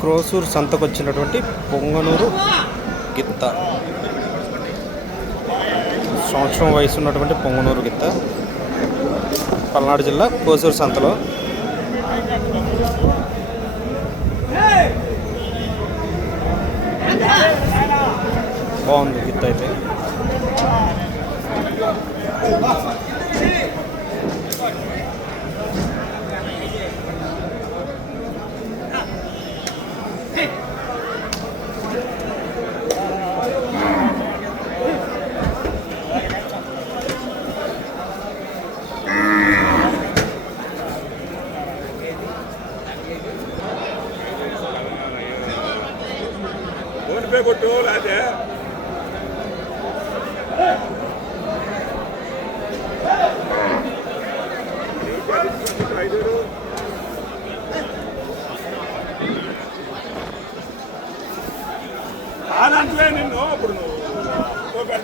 క్రోసూరు సంతకు వచ్చినటువంటి పొంగనూరు గిత్త. సంవత్సరం వయసు ఉన్నటువంటి పొంగనూరు గిత్త. పల్నాడు జిల్లా కోసూరు సంతలో. బాగుంది గిత్త అయితే. Onde pegou good to all out. నువ్వు ఇంకో పెద్ద సుఖం ఇస్తే